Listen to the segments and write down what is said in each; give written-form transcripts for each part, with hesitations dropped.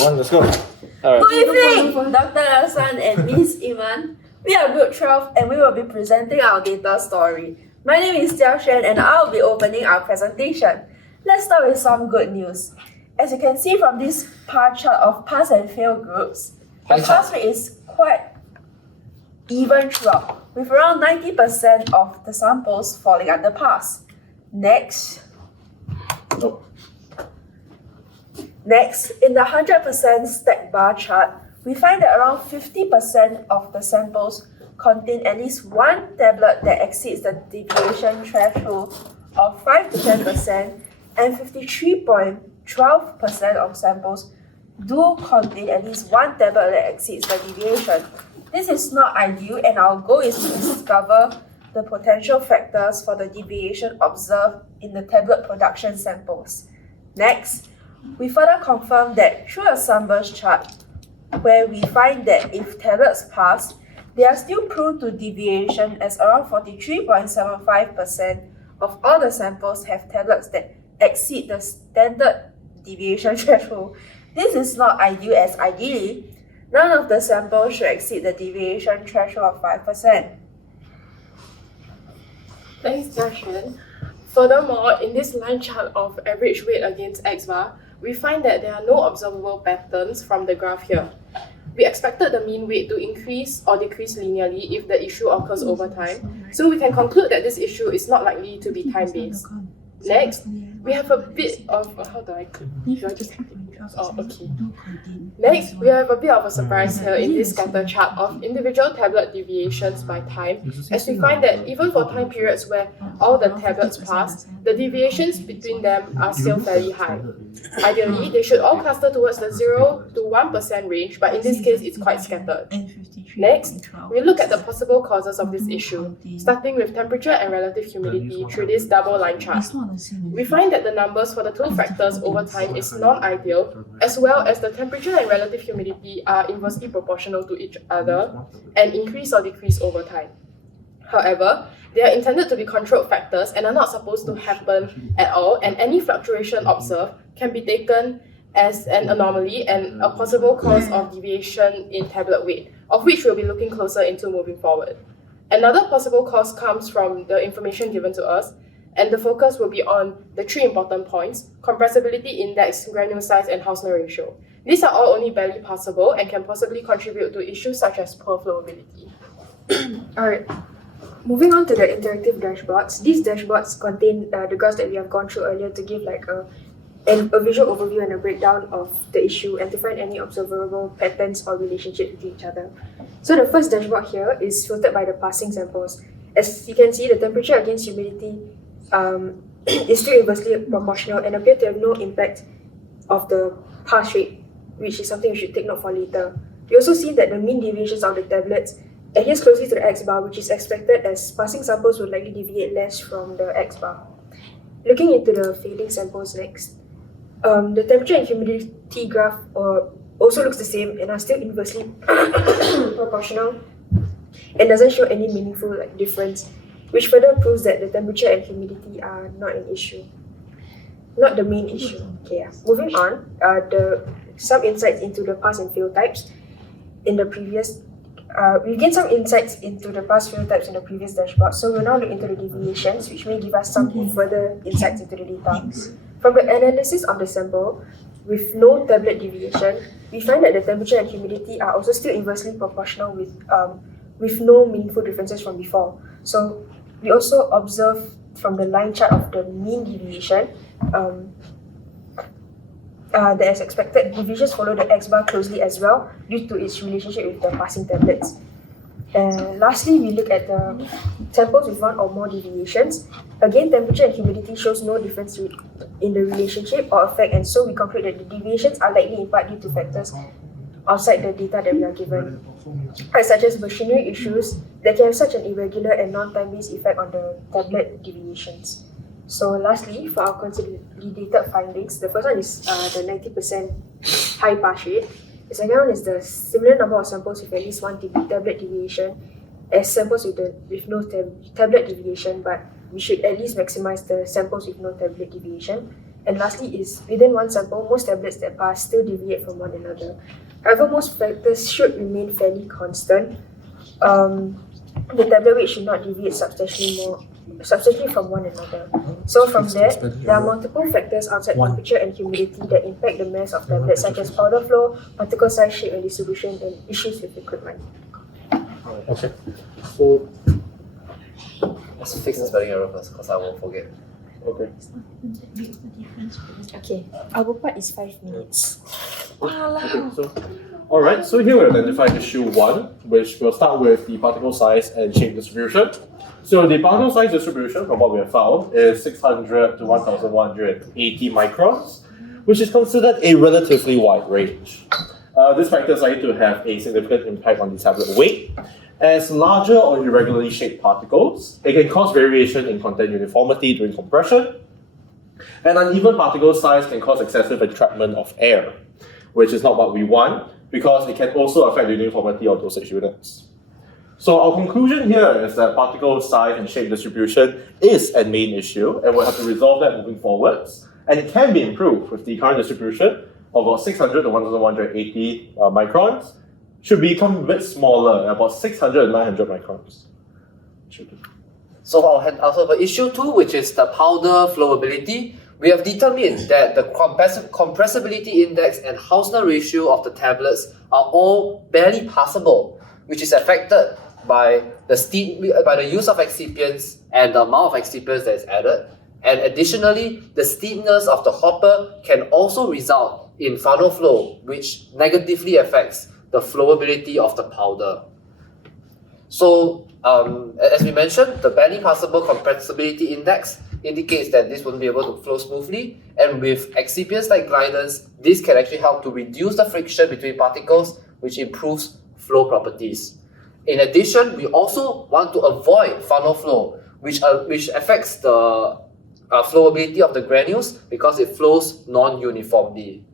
Let's go. Alright. Good evening, Dr. Hassan and Ms. Iman. We are Group 12 and we will be presenting our data story. My name is Jia Xuan and I'll be opening our presentation. Let's start with some good news. As you can see from this pie chart of pass and fail groups, the pass rate is quite even throughout, with around 90% of the samples falling under pass. Next, in the 100% stacked bar chart, we find that around 50% of the samples contain at least one tablet that exceeds the deviation threshold of 5 to 10%, and 53.12% of samples do contain at least one tablet that exceeds the deviation. This is not ideal, and our goal is to discover the potential factors for the deviation observed in the tablet production samples. Next, we further confirm that through a sunburst chart, where we find that if tablets pass, they are still prone to deviation, as around 43.75% of all the samples have tablets that exceed the standard deviation threshold. This is not ideal, as ideally, none of the samples should exceed the deviation threshold of 5%. Thanks, Jia Xuan. Furthermore, in this line chart of average weight against X bar, we find that there are no observable patterns from the graph here. We expected the mean weight to increase or decrease linearly if the issue occurs over time, so we can conclude that this issue is not likely to be time-based. Next, we have a bit of Next, we have a bit of a surprise here in this scatter chart of individual tablet deviations by time, as we find that even for time periods where all the tablets pass, the deviations between them are still fairly high. Ideally, they should all cluster towards the 0 to 1% range, but in this case, it's quite scattered. Next, we look at the possible causes of this issue, starting with temperature and relative humidity through this double line chart. We find that the numbers for the two factors over time is non-ideal, as well as the temperature and relative humidity are inversely proportional to each other and increase or decrease over time. However, they are intended to be controlled factors and are not supposed to happen at all, and any fluctuation observed can be taken as an anomaly and a possible cause of deviation in tablet weight, of which we'll be looking closer into moving forward. Another possible cause comes from the information given to us, and the focus will be on the three important points: compressibility index, granule size, and Hausner ratio. These are all only barely passable and can possibly contribute to issues such as poor flowability. Alright, moving on to the interactive dashboards. These dashboards contain the graphs that we have gone through earlier to give like a visual overview and a breakdown of the issue and to find any observable patterns or relationships with each other. So the first dashboard here is filtered by the passing samples. As you can see, the temperature against humidity is still inversely proportional and appear to have no impact of the pass rate, which is something we should take note for later. We also see that the mean deviations of the tablets adheres closely to the X bar, which is expected as passing samples will likely deviate less from the X bar. Looking into the failing samples next, the temperature and humidity graph also looks the same and are still inversely proportional and doesn't show any meaningful difference, which further proves that the temperature and humidity are not an issue, not the main issue. Okay, yeah. Moving on, some insights into the pass and fail types in the previous. We gained some insights into the pass fail types in the previous dashboard, so we'll now look into the deviations, which may give us some further insights into the data. From the analysis of the sample, with no tablet deviation, we find that the temperature and humidity are also still inversely proportional with no meaningful differences from before. So we also observe from the line chart of the mean deviation that as expected, deviations follow the X bar closely as well due to its relationship with the passing tablets. Lastly, we look at the samples with one or more deviations. Again, temperature and humidity shows no difference in the relationship or effect, and so we conclude that the deviations are likely in part due to factors outside the data that we are given, such as machinery issues that can have such an irregular and non-time-based effect on the tablet deviations. So lastly, for our consolidated findings, the first one is the 90% high pass rate. The second one is the similar number of samples with at least one tablet deviation as samples with no tablet deviation, but we should at least maximize the samples with no tablet deviation. And lastly is within one sample, most tablets that pass still deviate from one another. However, most factors should remain fairly constant. The tablet weight should not deviate substantially from one another. So from there, there are multiple factors outside temperature and humidity that impact the mass of tablets, such as powder flow, particle size, shape and distribution, and issues with equipment. Okay. So, Let's fix the spelling error first, because I won't forget. okay. Okay, our part is 5 minutes. Okay, so, alright, so here we identify issue 1, which will start with the particle size and shape distribution. So the particle size distribution, from what we have found, is 600 to 1180 microns, which is considered a relatively wide range. This factor is likely to have a significant impact on the tablet weight. As larger or irregularly shaped particles, it can cause variation in content uniformity during compression. And uneven particle size can cause excessive entrapment of air, which is not what we want, because it can also affect the uniformity of dosage units. So our conclusion here is that particle size and shape distribution is a main issue, and we'll have to resolve that moving forwards. And it can be improved with the current distribution of about 600 to 1180 microns, should become a bit smaller, about 600 to 900 microns. So for issue 2, which is the powder flowability, we have determined that the compressibility index and Hausner ratio of the tablets are all barely passable, which is affected by the use of excipients and the amount of excipients that is added. And additionally, the steepness of the hopper can also result in funnel flow, which negatively affects the flowability of the powder. So, as we mentioned, the barely passable compressibility index indicates that this won't be able to flow smoothly, and with excipients like glidants, this can actually help to reduce the friction between particles, which improves flow properties. In addition, we also want to avoid funnel flow, which affects the flowability of the granules because it flows non-uniformly.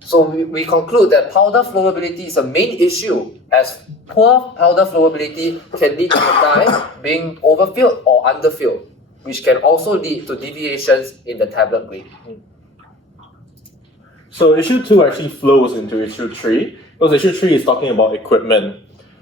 So we conclude that powder flowability is a main issue, as poor powder flowability can lead to the dye being overfilled or underfilled, which can also lead to deviations in the tablet weight. So issue 2 actually flows into issue 3, because issue 3 is talking about equipment.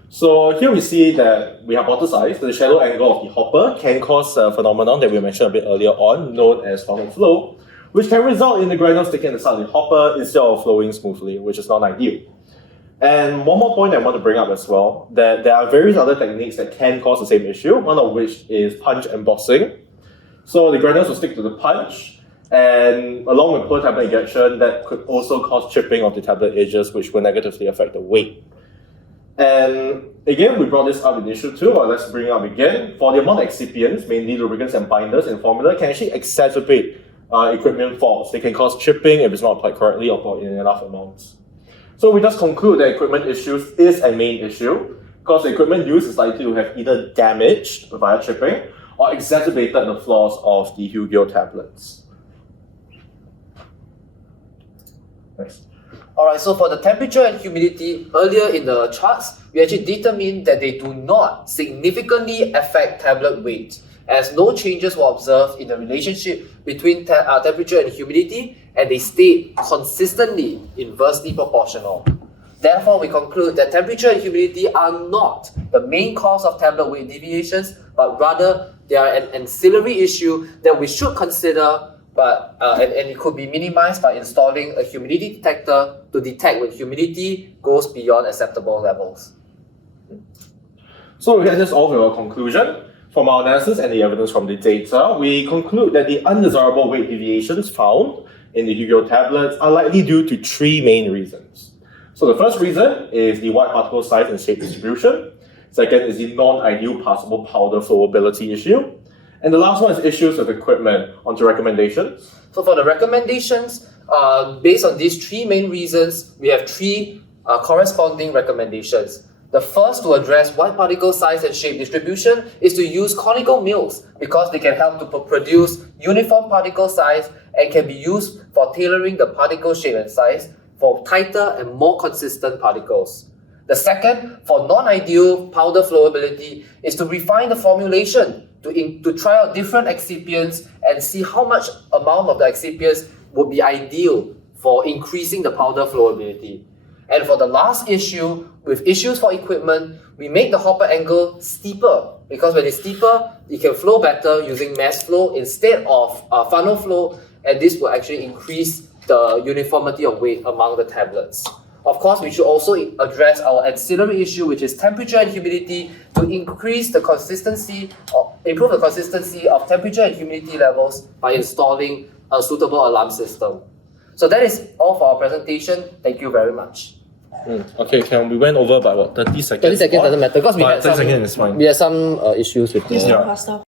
So here we see that we have bottle size, the shallow angle of the hopper can cause a phenomenon that we mentioned a bit earlier on, known as funnel flow, which can result in the granules sticking inside the hopper instead of flowing smoothly, which is not ideal. And one more point I want to bring up as well, that there are various other techniques that can cause the same issue, one of which is punch embossing. So the granules will stick to the punch, and along with poor tablet injection, that could also cause chipping of the tablet edges, which will negatively affect the weight. And again, we brought this up in issue 2, but let's bring it up again. For the amount of excipients, mainly lubricants and binders in formula, can actually exacerbate equipment faults. They can cause chipping if it's not applied correctly or applied in enough amounts. So we just conclude that equipment issues is a main issue, because the equipment used is likely to have either damaged via chipping or exacerbated the flaws of the Hu-Gi-Oh tablets. Next. Alright, so for the temperature and humidity, earlier in the charts, we actually determined that they do not significantly affect tablet weight, as no changes were observed in the relationship between temperature and humidity, and they stayed consistently inversely proportional. Therefore, we conclude that temperature and humidity are not the main cause of tablet weight deviations, but rather they are an ancillary issue that we should consider, and it could be minimized by installing a humidity detector to detect when humidity goes beyond acceptable levels. So we had this all with our conclusion. From our analysis and the evidence from the data, we conclude that the undesirable weight deviations found in the Hu-Gi-Oh tablets are likely due to 3 main reasons. So the first reason is the wide particle size and shape distribution. Second is the non-ideal passable powder flowability issue. And the last one is issues with equipment. On to recommendations. So for the recommendations, based on these 3 main reasons, we have 3 corresponding recommendations. The first, to address wide particle size and shape distribution, is to use conical mills because they can help to produce uniform particle size and can be used for tailoring the particle shape and size for tighter and more consistent particles. The second, for non-ideal powder flowability, is to refine the formulation to try out different excipients and see how much amount of the excipients would be ideal for increasing the powder flowability. And for the last issue, with issues for equipment, we make the hopper angle steeper, because when it's steeper, it can flow better using mass flow instead of funnel flow, and this will actually increase the uniformity of weight among the tablets. Of course, we should also address our ancillary issue, which is temperature and humidity, to increase the consistency or improve the consistency of temperature and humidity levels by installing a suitable alarm system. So that is all for our presentation. Thank you very much. Okay, we went over by 30 seconds? 30 seconds doesn't matter because we But had 30 seconds is fine. we had some issues with this. Yeah.